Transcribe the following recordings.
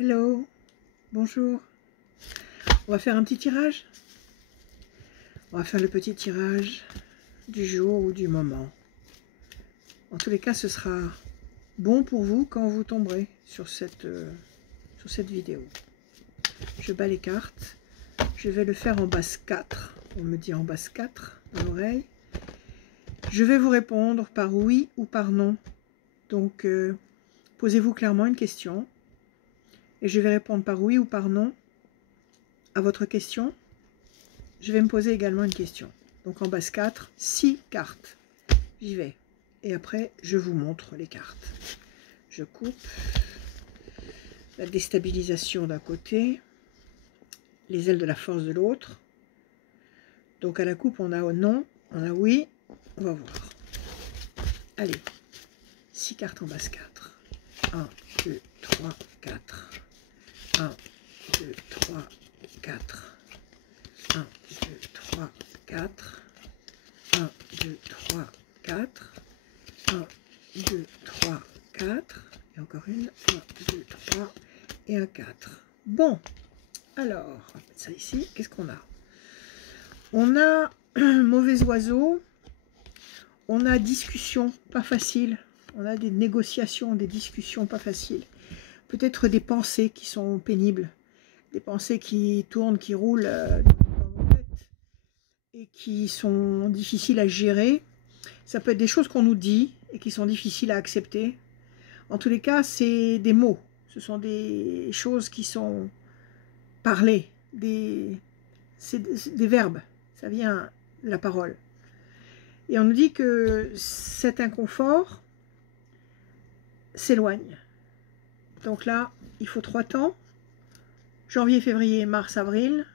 Hello, bonjour. On va faire un petit tirage. On va faire le petit tirage du jour ou du moment. En tous les cas, ce sera bon pour vous quand vous tomberez sur cette vidéo. Je bats les cartes. Je vais le faire en base 4. On me dit en base 4 à l'oreille. Je vais vous répondre par oui ou par non. Donc, posez-vous clairement une question. Et je vais répondre par oui ou par non à votre question. Je vais me poser également une question. Donc en base 4, 6 cartes. J'y vais. Et après, je vous montre les cartes. Je coupe. La déstabilisation d'un côté. Les ailes de la force de l'autre. Donc à la coupe, on a non, on a oui. On va voir. Allez. 6 cartes en base 4. 1, 2, 3, 4. 1, 2, 3, 4. 1, 2, 3, 4. 1, 2, 3, 4. 1, 2, 3, 4. Et encore une. 1, 2, 3 et un 4. Bon. Alors, on va mettre ça ici. Qu'est-ce qu'on a? On a mauvais oiseau. On a discussion pas facile. On a des négociations, des discussions pas faciles. Peut-être des pensées qui sont pénibles. Des pensées qui tournent, qui roulent dans vos têtes et qui sont difficiles à gérer. Ça peut être des choses qu'on nous dit et qui sont difficiles à accepter. En tous les cas, c'est des mots. Ce sont des choses qui sont parlées. C'est des verbes. Ça vient de la parole. Et on nous dit que cet inconfort s'éloigne. Donc là, il faut 3 temps. Janvier, février, mars, avril.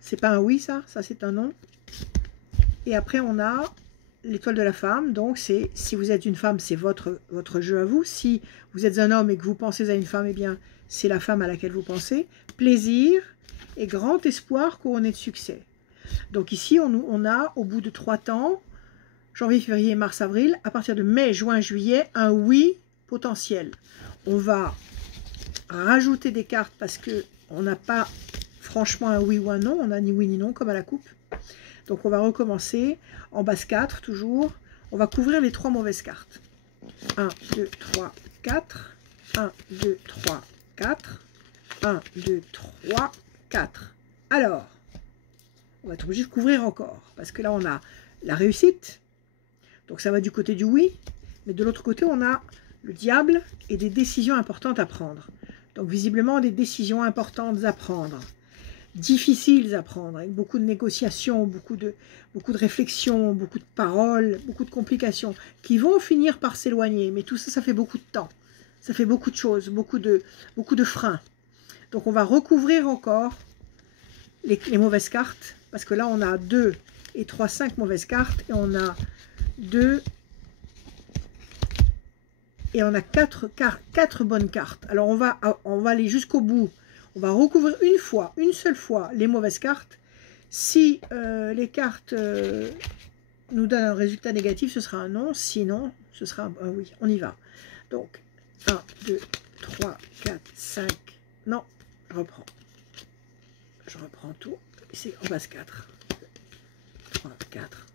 C'est pas un oui, ça c'est un non. Et après, on a l'étoile de la femme. Donc, c'est si vous êtes une femme, c'est votre jeu à vous. Si vous êtes un homme et que vous pensez à une femme, eh bien, c'est la femme à laquelle vous pensez. Plaisir et grand espoir couronné de succès. Donc ici, on a, au bout de 3 temps, janvier, février, mars, avril, à partir de mai, juin, juillet, un oui potentiel. On va rajouter des cartes parce qu'on n'a pas franchement un oui ou un non, on n'a ni oui ni non comme à la coupe. Donc on va recommencer en base 4 toujours. On va couvrir les 3 mauvaises cartes. 1, 2, 3, 4. 1, 2, 3, 4. 1, 2, 3, 4. Alors, on va être obligé de couvrir encore. Parce que là, on a la réussite. Donc ça va du côté du oui. Mais de l'autre côté, on a le diable et des décisions importantes à prendre. Donc visiblement, des décisions importantes à prendre. Difficiles à prendre, avec beaucoup de négociations, beaucoup de réflexions, beaucoup de paroles, beaucoup de complications, qui vont finir par s'éloigner. Mais tout ça, ça fait beaucoup de temps. Ça fait beaucoup de choses, beaucoup de freins. Donc on va recouvrir encore les mauvaises cartes, parce que là on a 2 et 3, 5 mauvaises cartes, et on a 2 et on a 4 bonnes cartes. Alors on va aller jusqu'au bout. On va recouvrir une seule fois les mauvaises cartes. Si les cartes nous donnent un résultat négatif, ce sera un non. Sinon, ce sera un oui. On y va. Donc, 1, 2, 3, 4, 5. Non, je reprends. Je reprends tout. C'est en base 4. 3, 4.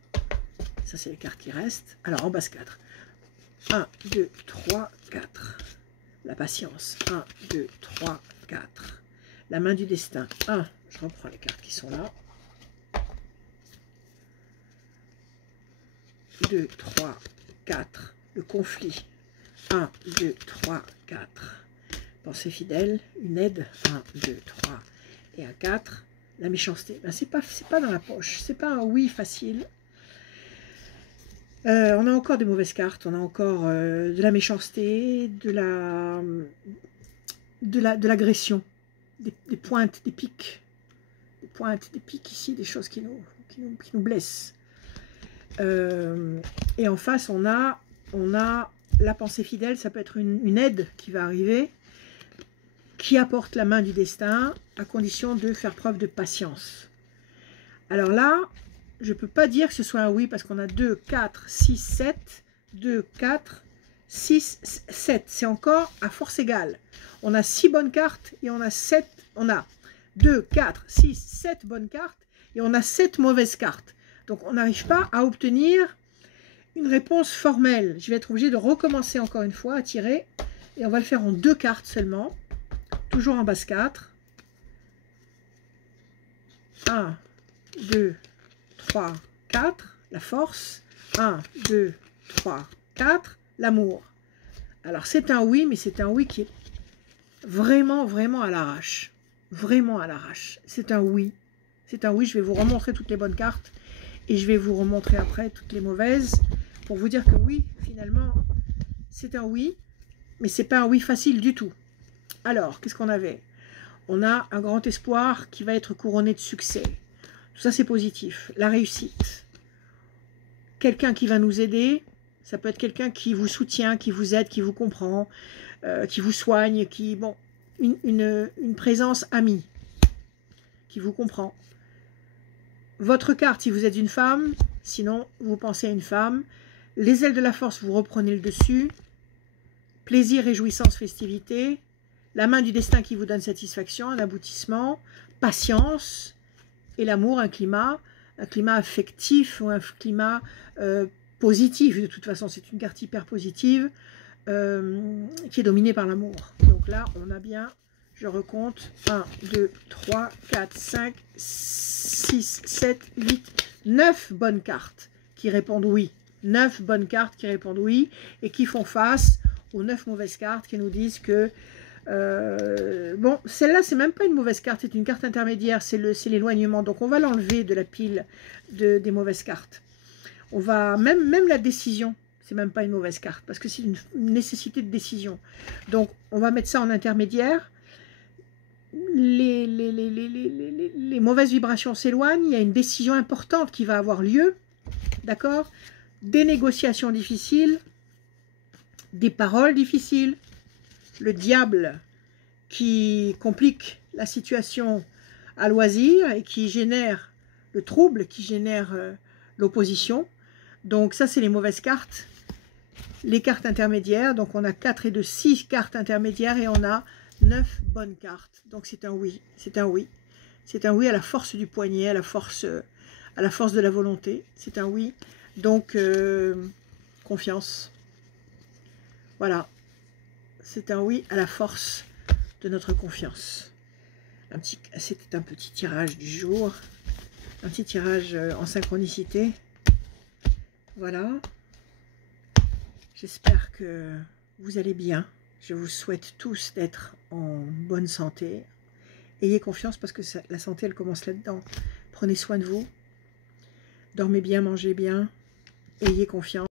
Ça, c'est les cartes qui restent. Alors, en base 4. 1, 2, 3, 4. La patience. 1, 2, 3, 4. La main du destin. 1. Je reprends les cartes qui sont là. 2, 3, 4. Le conflit. 1, 2, 3, 4. Pensée fidèle. Une aide. 1, 2, 3. Et un 4. La méchanceté. Ben, c'est pas dans la poche. C'est pas un oui facile. On a encore des mauvaises cartes. On a encore de la méchanceté, de l'agression. Des pointes, des pics. Des pointes, des pics ici, des choses qui nous blessent. Et en face, on a la pensée fidèle. Ça peut être une aide qui va arriver, qui apporte la main du destin, à condition de faire preuve de patience. Alors là, je ne peux pas dire que ce soit un oui, parce qu'on a 2, 4, 6, 7, 2, 4, 6, 7. C'est encore à force égale. On a 6 bonnes cartes et on a 7, on a 2, 4, 6, 7 bonnes cartes et on a 7 mauvaises cartes. Donc on n'arrive pas à obtenir une réponse formelle. Je vais être obligé de recommencer encore une fois à tirer et on va le faire en 2 cartes seulement, toujours en base 4. 1, 2, 3, 4, la force. 1, 2, 3, 4, l'amour. Alors c'est un oui, mais c'est un oui qui est vraiment, vraiment à l'arrache. Vraiment à l'arrache. C'est un oui. C'est un oui. Je vais vous remontrer toutes les bonnes cartes et je vais vous remontrer après toutes les mauvaises pour vous dire que oui, finalement, c'est un oui, mais c'est pas un oui facile du tout. Alors, qu'est-ce qu'on avait? On a un grand espoir qui va être couronné de succès. Tout ça, c'est positif. La réussite. Quelqu'un qui va nous aider. Ça peut être quelqu'un qui vous soutient, qui vous aide, qui vous comprend, qui vous soigne, qui, bon, une présence amie, qui vous comprend. Votre carte, si vous êtes une femme, sinon vous pensez à une femme. Les ailes de la force, vous reprenez le dessus. Plaisir, réjouissance, festivité. La main du destin qui vous donne satisfaction, un aboutissement. Patience. Et l'amour, un climat affectif ou un climat positif. De toute façon, c'est une carte hyper positive qui est dominée par l'amour. Donc là, on a bien, je recompte, 1, 2, 3, 4, 5, 6, 7, 8, 9 bonnes cartes qui répondent oui. 9 bonnes cartes qui répondent oui et qui font face aux 9 mauvaises cartes qui nous disent que bon, celle-là, c'est même pas une mauvaise carte, c'est une carte intermédiaire, c'est l'éloignement. Donc, on va l'enlever de la pile des mauvaises cartes. On va, même la décision, c'est même pas une mauvaise carte, parce que c'est une nécessité de décision. Donc, on va mettre ça en intermédiaire. Les mauvaises vibrations s'éloignent, il y a une décision importante qui va avoir lieu, d'accord? Des négociations difficiles, des paroles difficiles, le diable qui complique la situation à loisir et qui génère le trouble, qui génère l'opposition. Donc ça, c'est les mauvaises cartes. Les cartes intermédiaires, donc on a 4 et 2, 6 cartes intermédiaires et on a 9 bonnes cartes. Donc c'est un oui, c'est un oui. C'est un oui à la force du poignet, à la force de la volonté. C'est un oui. Donc, confiance. Voilà. C'est un oui à la force de notre confiance. C'était un petit tirage du jour. Un petit tirage en synchronicité. Voilà. J'espère que vous allez bien. Je vous souhaite tous d'être en bonne santé. Ayez confiance parce que la santé, elle commence là-dedans. Prenez soin de vous. Dormez bien, mangez bien. Ayez confiance.